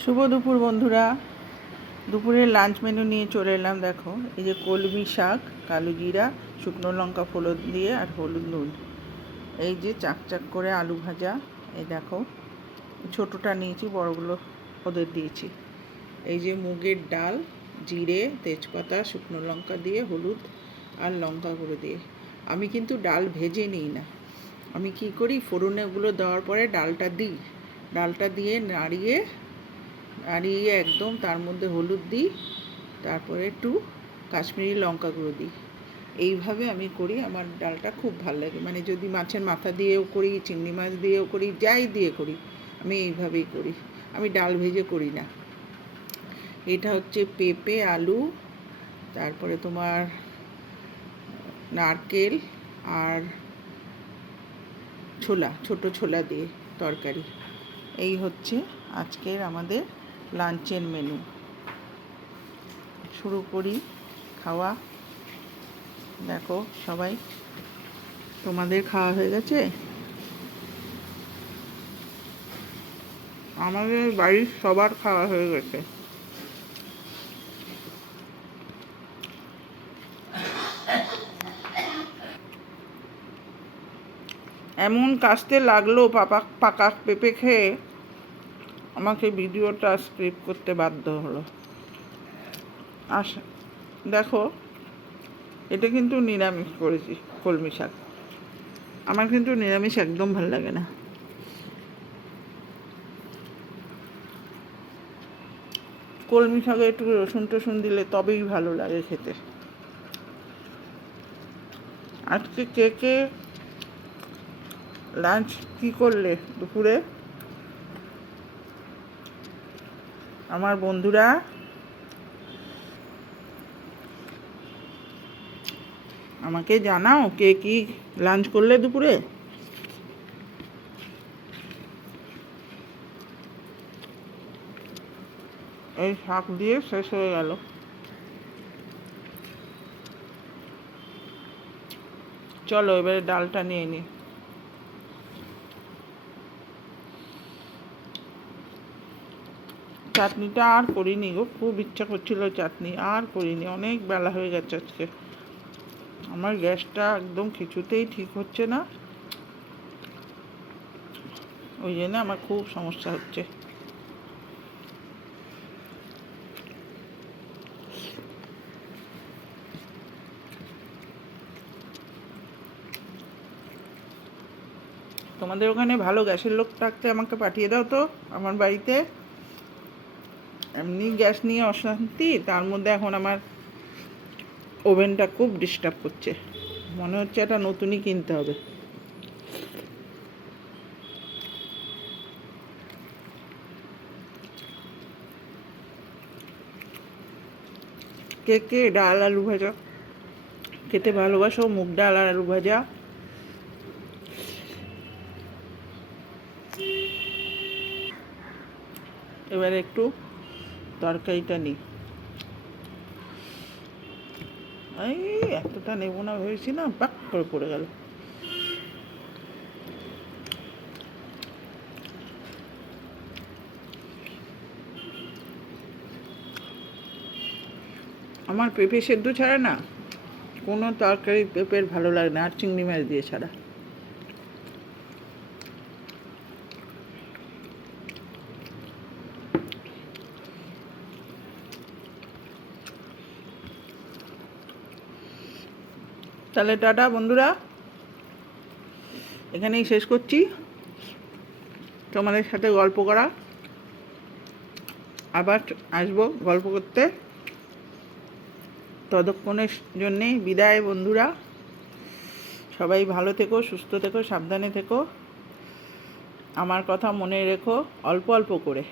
শুভ দুপুর বন্ধুরা। দুপুরের লাঞ্চ মেনু নিয়ে চলে এলাম। দেখো, এই যে কলমি শাক, কালো জিরা, শুকনো লঙ্কা ফোড়ন দিয়ে আর হলুদ নুন। এই যে চাকচাক করে আলু ভাজা। এই দেখো, ছোটোটা নিয়েছি, বড়গুলো ওদের দিয়েছি। এই যে মুগের ডাল, জিরে, তেজপাতা, শুকনো লঙ্কা দিয়ে, হলুদ আর লঙ্কা গুঁড়ো দিয়ে। আমি কিন্তু ডাল ভেজে নিই না। আমি কি করি, ফোড়নে ওগুলো দেওয়ার পরে ডালটা দিই। ডালটা দিয়ে নাড়িয়ে একদম তার মধ্যে হলুদ দিই, তারপরে একটু কাশ্মীরি লঙ্কা গুঁড়ো দিই। এইভাবে আমি করি। আমার ডালটা খুব ভালো লাগে। মানে যদি মাছের মাথা দিয়েও করি, চিংড়ি মাছ দিয়েও করি, যাই দিয়ে করি, আমি এইভাবেই করি। আমি ডাল ভেজে করি না। এটা হচ্ছে পেঁপে, আলু, তারপরে তোমার নারকেল আর ছোলা, ছোট ছোলা দিয়ে তরকারি। এই হচ্ছে আজকের আমাদের লাঞ্চের মেনু। শুরু করি খাওয়া। দেখো সবাই, তোমাদের খাওয়া হয়ে গেছে? আমাদের বাড়ির সবার খাওয়া হয়ে গেছে। এমন কাশতে লাগলো পাকা পেঁপে খেয়ে, আমাকে ভিডিওটা স্ক্রিপ্ট করতে বাধ্য হলো। দেখো, এটা কিন্তু নিরামিষ করেছি, কলমি শাক। আমার কিন্তু নিরামিষ একদম ভালো লাগে না। কলমি শাকে একটু রসুন টসুন দিলে তবেই ভালো লাগে খেতে। আজকে কে কে লাঞ্চ কি করলে দুপুরে? আমার বন্ধুরা, আমাকে জানাও কে কি লাঞ্চ করলে দুপুরে। এই শাক দিয়ে শেষ হয়ে গেল। চলো এবারে ডালটা নিয়ে নিই। চাটনিটা আর করিনি গো, খুব ইচ্ছা করছিল চাটনি, আর করিনি। অনেক বেলা হয়ে গেছে আজকে। আমার গ্যাসটা একদম কিছুতেই ঠিক হচ্ছে না, ওই জন্য আমার খুব সমস্যা হচ্ছে। তোমাদের ওখানে ভালো গ্যাসের লোক থাকতে আমাকে পাঠিয়ে দাও তো আমার বাড়িতে। এমনি গ্যাস নিয়ে অশান্তি, তার মধ্যে এখন আমার ওভেনটা খুব ডিস্টার্ব করছে। মনে হচ্ছে একটা নতুনই কিনতে হবে। কে কে ডাল আলু ভাজা খেতে ভালোবাসো? মুগ ডাল আর আলু ভাজা। এবারে একটু তরকারিটা নিই। এই এতটা নেবো না ভেবেছিলাম, পাক করে পড়ে গেল। আমার পেঁপে সেদ্ধ ছাড়া না কোনো তরকারি পেঁপের ভালো লাগে না, আর চিংড়ি মাছ দিয়ে ছাড়া। তাহলে টাটা বন্ধুরা, এখানেই শেষ করছি। তোমাদের সাথে গল্প করা, আবার আসবো গল্প করতে। ততক্ষণের জন্যে বিদায় বন্ধুরা। সবাই ভালো থেকো, সুস্থ থেকো, সাবধানে থেকো। আমার কথা মনে রেখো, অল্প অল্প করে।